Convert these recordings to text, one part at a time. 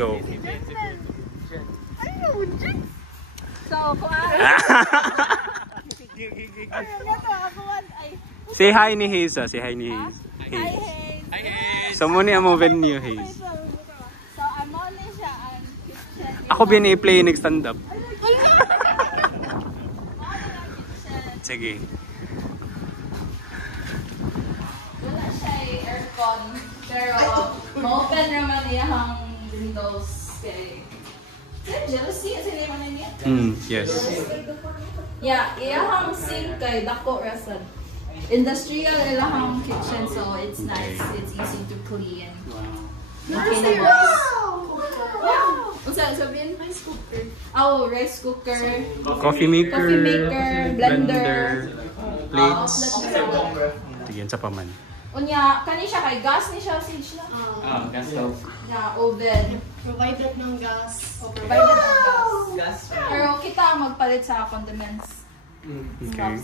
go. So, Say hi ni Haze. Say hi ni Haze. hi, Hayes. So muna ang venue, Haze. So, I'm only siya ang kitchen. Ako bini-play next stand-up. Sige. Wala siya aircon. Pero, ma-open naman niyang windows kay... Jealousy? Kasi naman na niya? Yes. Yeah, iyahang sink kay Dako Rasad. Industrial ilahang kitchen, so it's nice. It's easy to clean. Okay na ba? Wow! Unsa sabihin? Rice cooker. Oh, rice cooker. Coffee maker. Blender. Plates. Blender. Tigyan sa paman. Unya, kani siya kay gas ni siya siya. Gas stove. Yeah, oven. Provided ng gas. Provided ng gas. Gas. Pero kita ang magpalit sa condiments. Okay.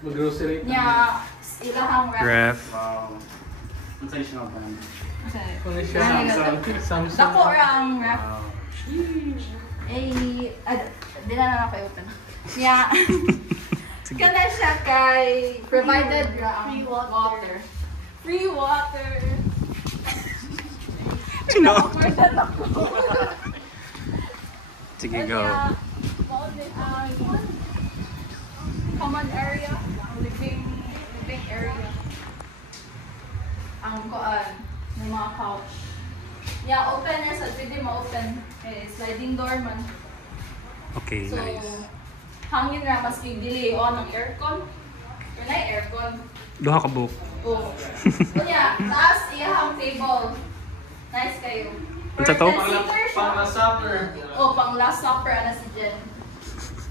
Mag-grocery. Yeah, ilahang wrap. Ref. Wow. Ang size na ba? Okay. Ano siya? Samsung. Dako ra ang wrap. Wow. Di na lang kayo open. Yeah. Kana siya kay provided ra ang Free water. Free water. Sino? Offered ako. Sige, go. Common area, living area. Ang kuan, may mga couch. Yeah, open na sa pwede ma-open. Sliding door man. Okay, So, nice. hangin ra maski dili on ang aircon. Pero na aircon. Duha ka book. Oh. Kunya, taas iyahang table. Nice kayo. Unsa to? 10-seater siya. Pang-supper. Oh, pang last supper ana si Jen.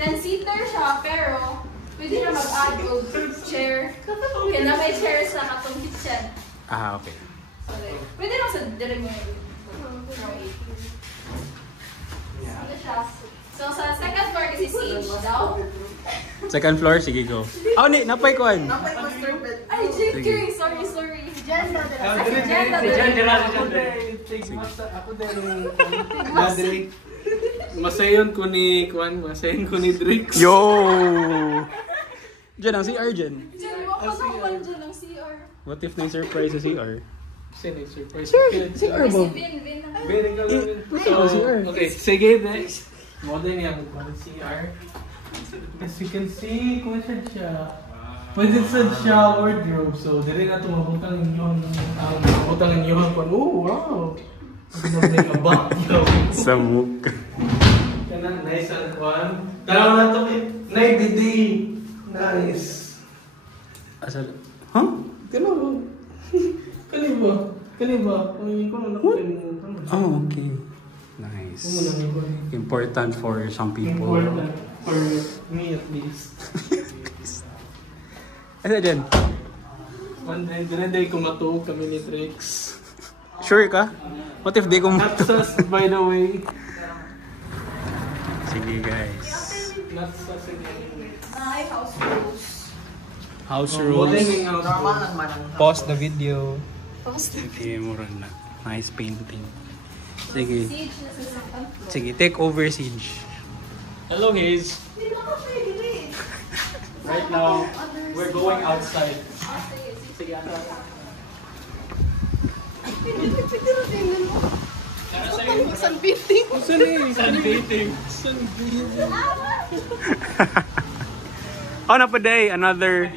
10-seater siya, pero pwede na mag-add og chair. Kaya na may chair sa atong kitchen. Okay. So, like, pwede lang sa dire mo. Ano siya? So, sa second floor kasi siege daw. Second floor, sige, go. Oh, ni, napay ko an. Ay, JK! Sorry. Jen na Si Jen na Si Jen dire. Ako din yung Drake. Masayon ko ni Drake. Yo! Diyan ang CR dyan. Jen, mo ko naman dyan ang CR. What if na-surprise sa CR? Sino yung surprise? CR Ay, ba? si Vin na. Very good. Okay, sige next. Modern yung CR. As you can see, kung saan siya. Pwede siya wardrobe. So, dili na ito mabutang inyo. Mabutang inyo. Oh, wow! Pinag-make a backyard. Samuk. Kana nice and fun. Tara na to night day. Nice. Asal? Huh? Kano? Kaniba? Ay ko na nakalimutan. Oh, okay. Nice. Important for some people. Important for me at least. Ano dyan? One day kumatuog kami ni Trix. Sure ka? What if di ko Not sus, by the way. Sige guys. Not sus again. Ay, house rules. House Modern rules. yung house. Pause the video. Okay, mura na. Nice painting. Sige. Siege na sa second floor. Sige, take over Siege. Hello, Haze. Right now, we're going outside. Sige, Sunbathing. Sunbathing. On up a day, another.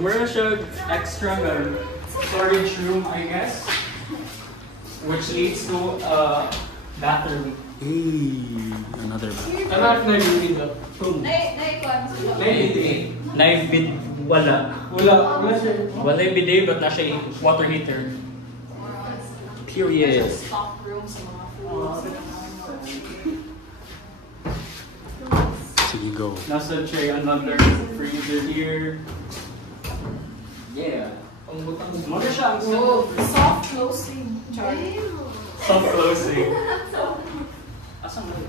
Meron siya extra storage room, I guess, which leads to a bathroom. Hey, another one. Anak na yung dito. Naikuan sila. Live bid, wala. Wala siya. Wala yung bidet, but na siya yung water heater. Period. Stock room sa mga foods. Sige, go. Nasa tray, another freezer here. Yeah. Ang butang mo siya. Oh, soft closing. Charlie. Soft closing. Asan mo ito?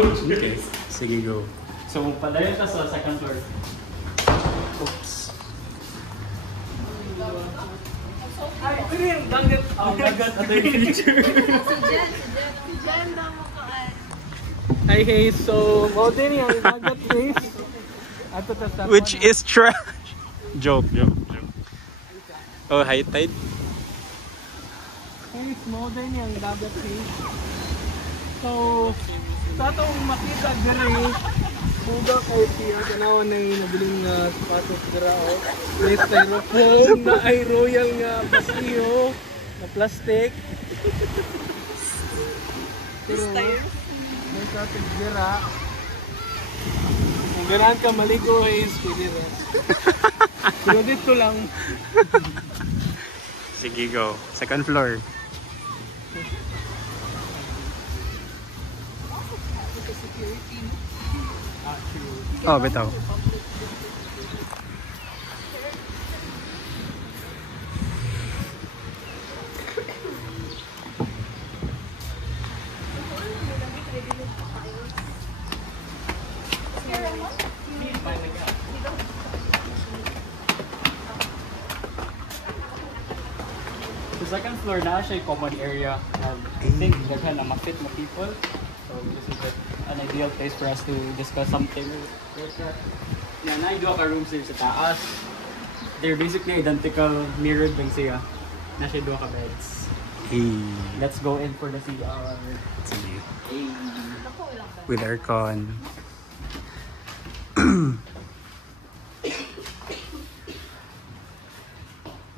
Okay. Sige, go. So, padayon ka sa second floor. Oops. Pero yung dagat, dagat other feature. Si Jen na mo kaan. Hi, hey, so, mo din yung dagat place. Ato ta Which is trash. Joke. Oh, high tide. Hey, mo din yung dagat place. So, sa itong makita dire, puga kayo siya, kanawa na yung nabiling sapatos dira o. May styrofoam na ay royal nga pastiyo na plastic. Pero, may sapatos dira. Kung ganahan ka maligo is pwede rin. Pero dito lang. Sige, go. Second floor. Oh, bitaw. The second floor na siya common area. I think daghan na ma-fit mo people. So this is an ideal place for us to discuss something. Yeah, na-idua ka rooms here sa taas. They're basically identical, mirrored lang siya. Nasa dua ka beds. Hey. Let's go in for the CR. Sige. Hey. With aircon.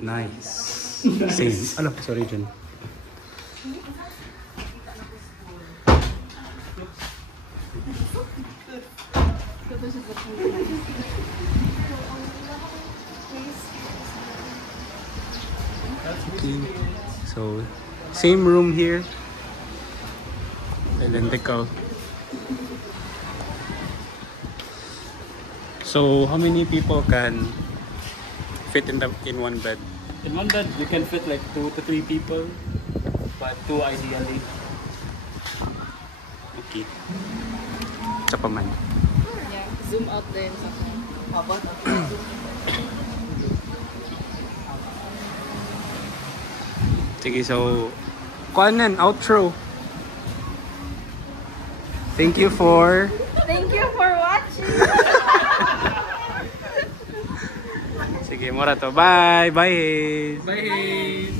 Nice. Same. Ano? Sorry, Jen. Okay. So, same room here. Identical. So, how many people can fit in one bed? In one bed, you can fit like 2 to 3 people, but 2 ideally. Okay. Sa paman. Yeah, zoom out din sa Sige, so kuanan outro. Thank you for watching. Sige, mura to. Bye. Bye. Bye!